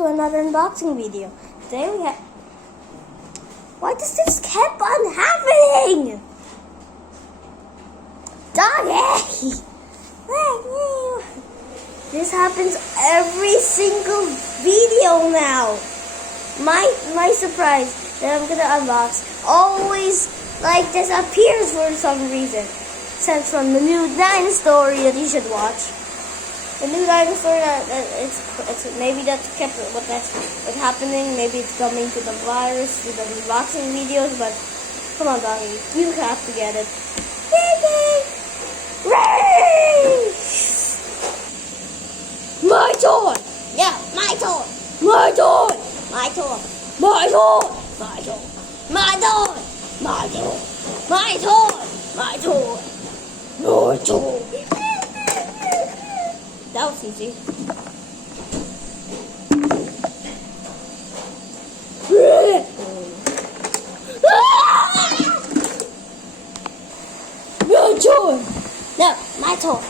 to another unboxing video. Today we have... Why does this keep on happening? Doggy! This happens every single video now. My surprise that I'm gonna unbox always like disappears for some reason. Since from the new dino story that you should watch. The new dino story it's maybe that's kept what's happening. Maybe it's coming to the virus with the unboxing videos. But come on, doggy, you have to get it. Yay! My toy! Yeah, my toy! My toy! My toy! My toy! My toy! My toy! My toy! My toy! My toy! My toy! That was easy. My toy! No, my toy!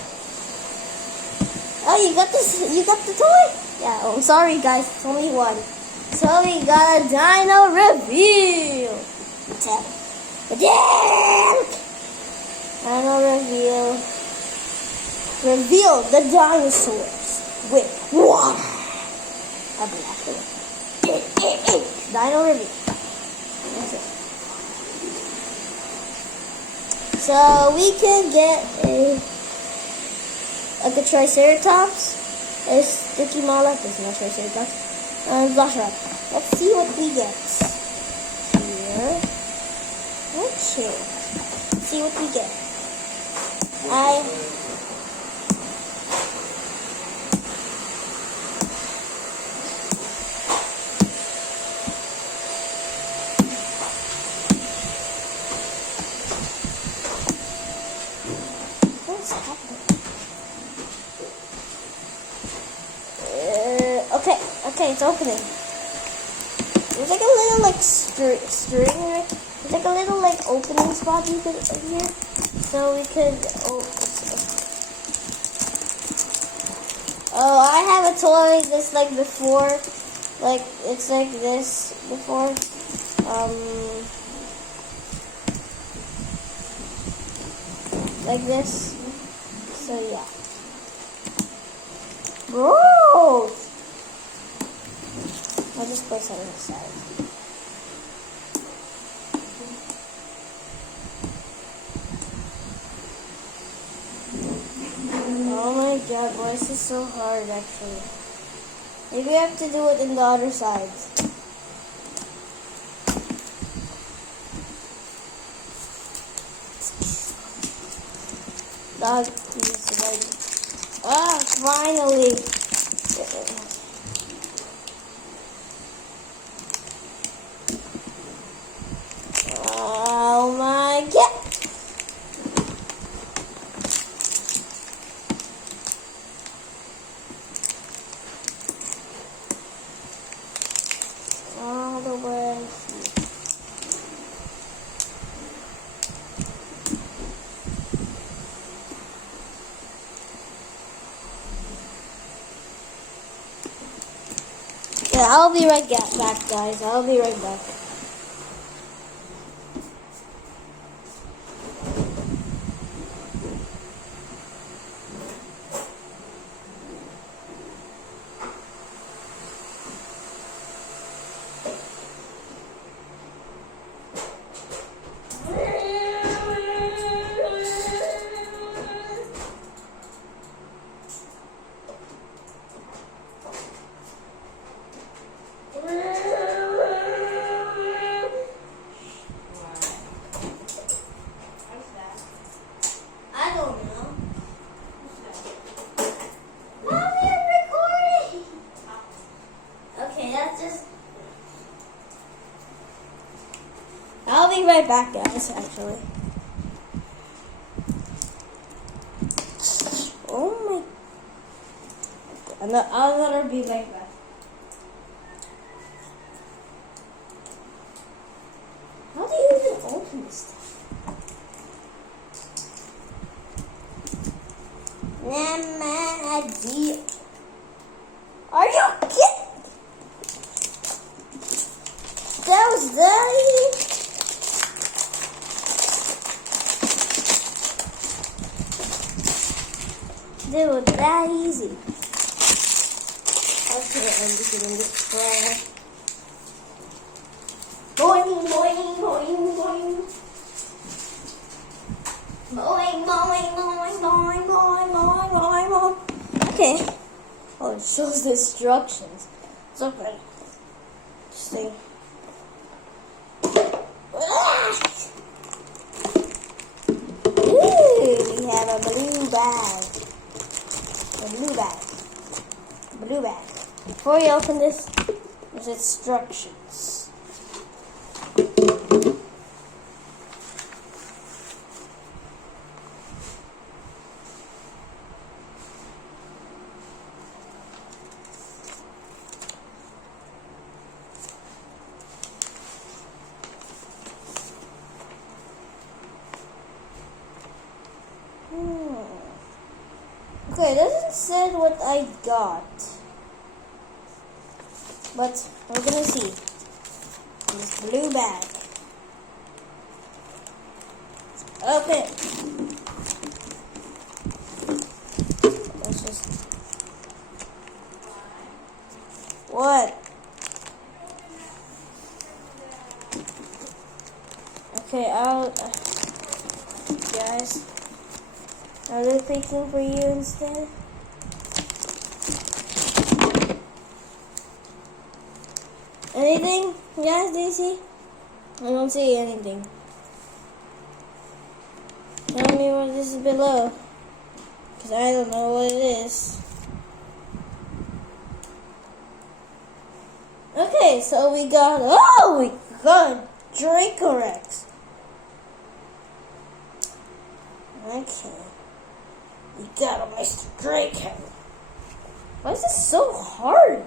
Oh, you got this? You got the toy? Yeah. Oh, sorry, guys. It's only one. So we got a dino reveal. Dino reveal. Reveal the dinosaurs with water. Dino reveal. That's it. So we can get a Triceratops, a Sticky Mala, this is not Triceratops, and Velociraptor. Let's see what we get here. Okay, let's see what we get. What's happening? Okay, it's opening. There's like a little like string, right? There's like a little like opening spot you could here, so we could. Oh, I have a toy just like before, like it's like this before. Like this. So yeah. Bro! I'll just place it on the side. Oh my god, why is this so hard actually? Maybe I have to do it in the other side. Dog, please, like... Ah, finally! Oh my god! All the way. Yeah, I'll be right back, guys. I'll be right back. I'll be right back, guys, actually. Oh my... I'll let her be right back. How do you even open this thing? Are you kidding? was that easy? Dude, that easy. Okay, I'm just gonna try. Boing, boing, boing, boing. Boing, boing, boing, boing, boing, boing, boing, boing. Okay. Oh, it shows the instructions. It's okay. Interesting. Ooh, we have a blue bag. A blue bag. Blue bag. Before you open this, there's instructions. Okay, it doesn't say what I got. But we're gonna see. This blue bag. Open. Let's just. What? Okay, guys. Are they picking for you instead? Anything? Guys, do you see? I don't see anything. Tell me what this is below. Because I don't know what it is. Okay, so we got, Dracorex. Okay. We got a Mr. Draco. Why is this so hard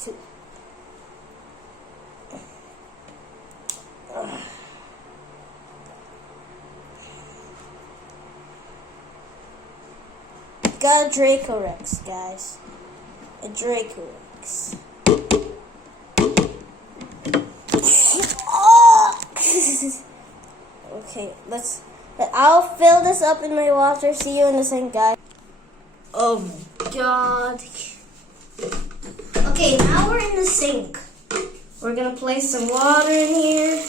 to... Got a Dracorex, guys. A Dracorex. Oh! Okay, I'll fill this up in my water. See you in the sink, guys. Oh my god. Okay, now we're in the sink. We're gonna place some water in here.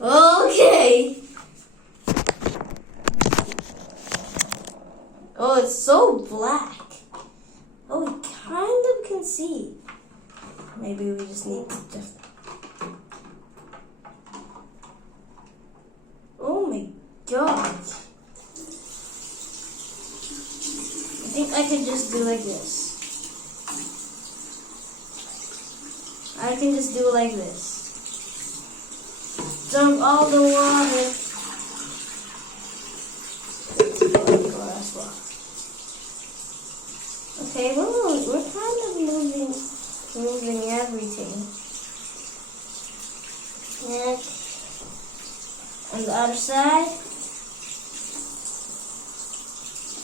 Okay. Oh, it's so black. Oh, we kind of can see. Maybe we just need to just... Oh my god. I think I could just do like this. I can just do like this. Dump all the water. Okay, we're kind of moving everything. And on the other side.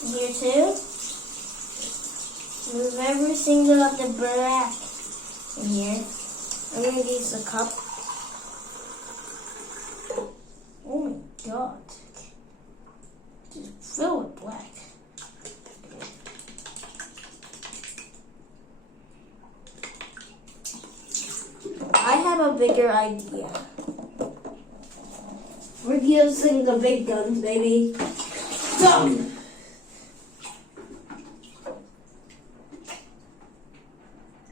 Here too. Move every single of the black in here. I'm going to use a cup. Oh my god. Just fill with black. I have a bigger idea. We're using the big guns, baby. Go!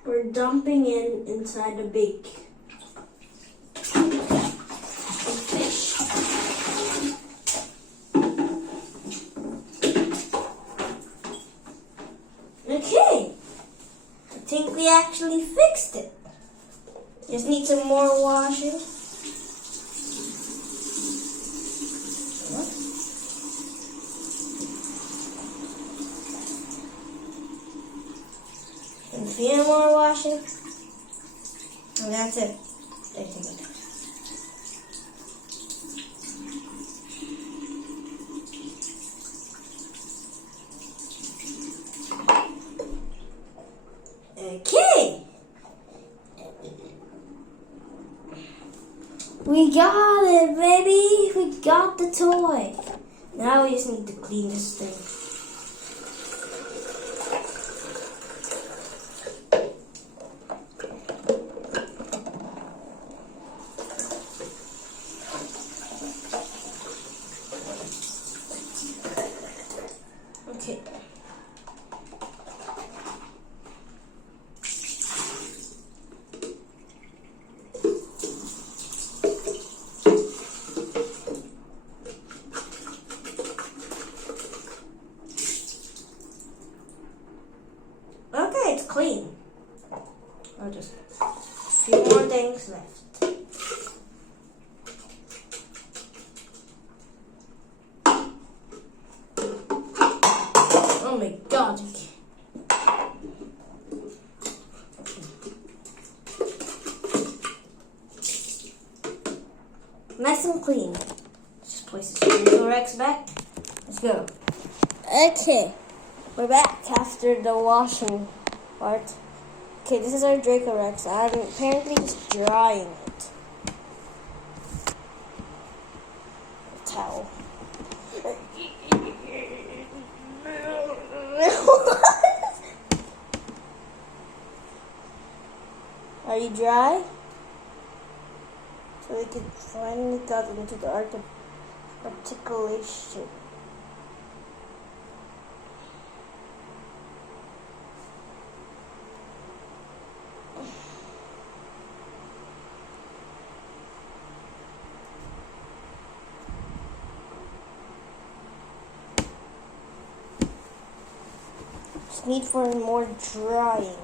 We're dumping inside the big fish. Okay. I think we actually fixed it. Just need some more washing. And a few more washing. And that's it. There you go. We got it, baby! We got the toy! Now we just need to clean this thing. Okay. Okay, it's clean. I'll just a few more things left. Oh my god. Nice and clean. Just place this Rex back. Let's go. Okay. We're back after the washing part. Okay, this is our Draco Rex. I'm apparently just drying it. A towel. Are you dry? So we can finally got into the articulation. Just need for more drying.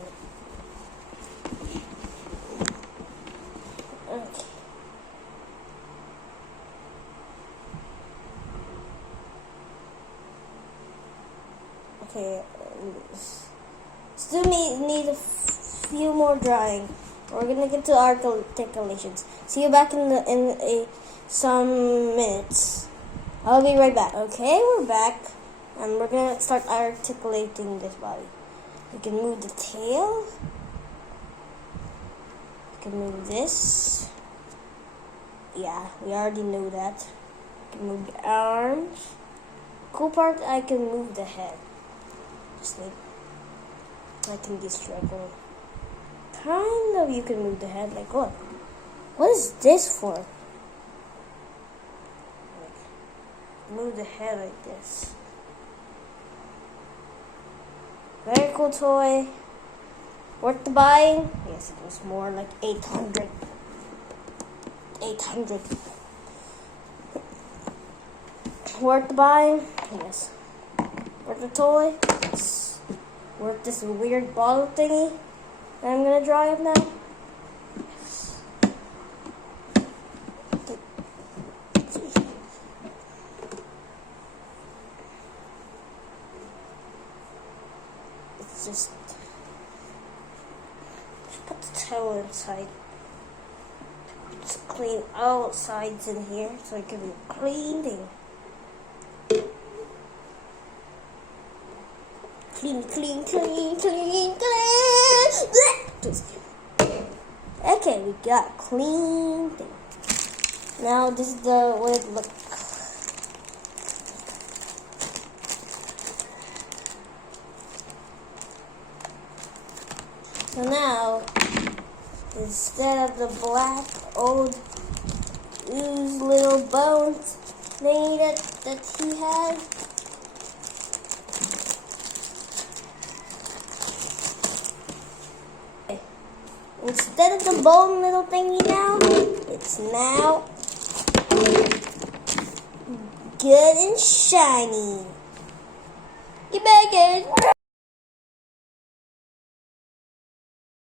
Okay. Okay. Still need a few more drying. We're gonna get to articulations. See you back in some minutes. I'll be right back. Okay, we're back. And we're gonna start articulating this body. We can move the tail. We can move this. Yeah, we already know that. We can move the arms. Cool part, I can move the head. I can just struggle. Kind of, you can move the head like what? What is this for? Like, move the head like this. Very cool toy. Worth the buying? Yes, it was more like 800. 800. Worth the buying? Yes. Worth the toy? Yes. Worth this weird bottle thingy that I'm gonna dry up now? Yes. It's just put the towel inside. Just clean all sides in here so it can be cleaning. Clean, clean, clean, clean, clean. Just kidding. Okay, we got a clean thing. Now this is the way it looks. So now, instead of the black old ooze little bones thingy that he had, instead of the bone little thingy now, it's now good and shiny. Get back, guys.